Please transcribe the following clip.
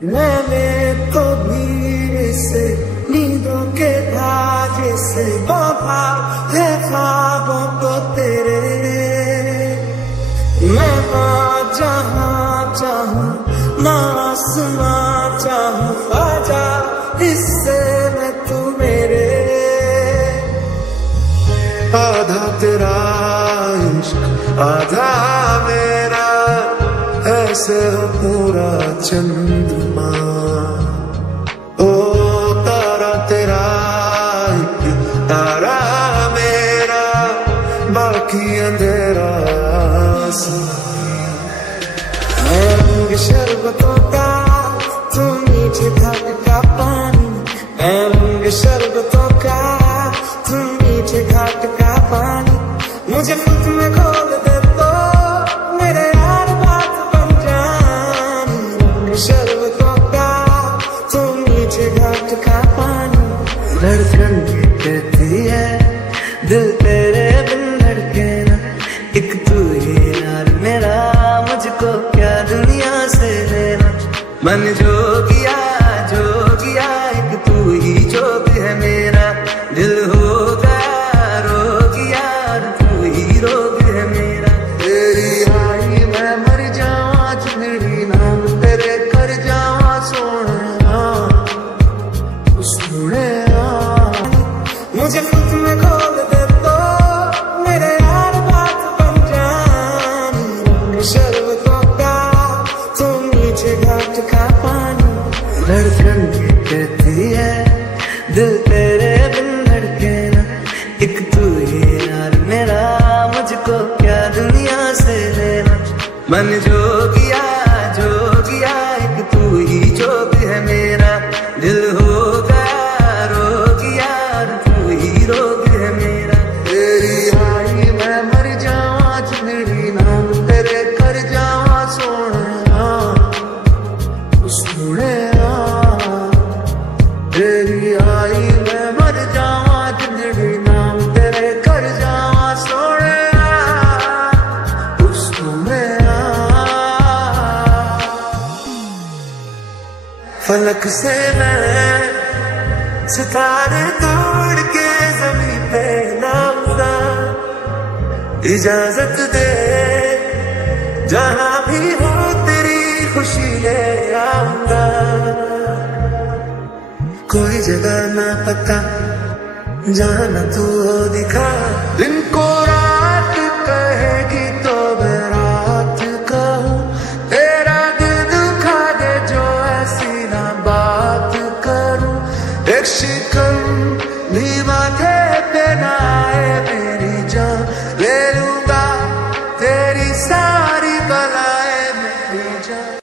मैंने तो भीड़ से नींदों के धागे से बांधा है ख्वाबों को तेरे। मैं जहाँ चाहूँ ना आसमां चाहूँ आजा हिस्से में तू मेरे। आधा तेरा इश्क आधा मेरा ऐसे हो पूरा चंद्रमा। ओ तारा तेरा तारा मेरा बाकी अंधेरा मैं रंग शरबतों का तू मीठे घाट का पानी। मैं रंग शरबतों का तू मीठे घाट का पानी। मुझे खुद में खोल दे तो मेरे यार बात बन जानी। रंग शरबतों का तू मीठे घाट का पानी। धड़कन ये कहती है दिल तेरे बिन धड़के ना। एक तू ही यार मेरा मुझको क्या दुनिया से लेना। मन जो किया एक तू ही जोग है मेरा। दिल हो गया रोग यार तू ही रोग है मेरा। तेरी आई मैं मर जावा मेरी नाम तेरे कर जावा सोना सुने। मुझे खुद में खोल दे तो मेरे यार बात बन जानी। रंग शरबतों का तू मीठे घाट का पानी। धड़कन ये कहती है दिल तेरे बिन धड़के ना। एक तू ही यार मेरा मुझको क्या दुनिया से लेना। मन जो किया एक तू ही जोग है मेरा। दिल हो गया रोग यार तू ही रोग है मेरा। तेरी आई मैं मर जावा मेरी नाम तेरे कर जावा सोना सुने। तेरी आई मैं मर जावा मेरी नाम तेरे कर जावा सोने सुने। फलक से मैं सितारे तोड़ के जमीन पे लाऊंगा। इजाजत दे जहां भी हो तेरी खुशी ले आऊंगा। कोई जगह ना पता जहां ना तू हो दिखा। दिन को